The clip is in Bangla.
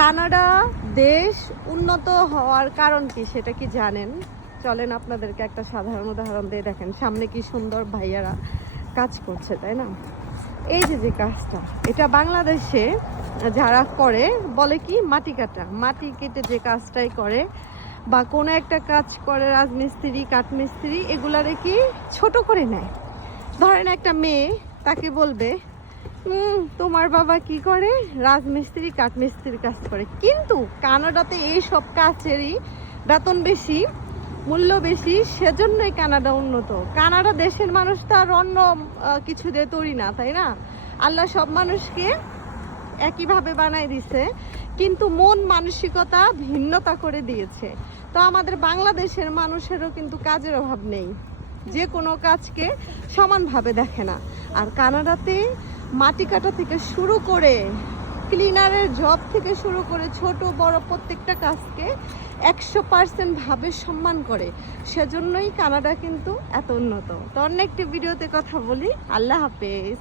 কানাডা দেশ উন্নত হওয়ার কারণ কি সেটা কি জানেন? চলেন আপনাদেরকে একটা সাধারণ উদাহরণ দিয়ে দেখেন। সামনে কি সুন্দর ভাইয়ারা কাজ করছে, তাই না? এই যে কাজটা, এটা বাংলাদেশে যারা করে বলে কি মাটি কাটা, মাটি কেটে যে কাজটাই করে বা কোনো একটা কাজ করে রাজমিস্ত্রি, কাঠমিস্ত্রি, এগুলারে কি ছোট করে নেয়। ধরেন একটা মেয়ে, তাকে বলবে তোমার বাবা কি করে? রাজমিস্ত্রি, কাঠমিস্ত্রির কাজ করে। কিন্তু কানাডাতে এই সব কাজেরই বেতন বেশি, মূল্য বেশি, সেজন্যই কানাডা উন্নত। কানাডা দেশের মানুষ তো আর অন্য কিছু দিয়ে তৈরি না, তাই না? আল্লাহ সব মানুষকে একইভাবে বানাই দিছে, কিন্তু মন মানসিকতা ভিন্নতা করে দিয়েছে। তো আমাদের বাংলাদেশের মানুষেরও কিন্তু কাজের অভাব নেই, যে কোনো কাজকে সমানভাবে দেখে না। আর কানাডাতে মাটি কাটা থেকে শুরু করে ক্লিনারের জব থেকে শুরু করে ছোট বড় প্রত্যেকটা কাজকে 100% ভাবে সম্মান করে। সেজন্যই কানাডা কিন্তু এত উন্নত। তো অন্য একটি ভিডিওতে কথা বলি। আল্লাহ হাফেজ।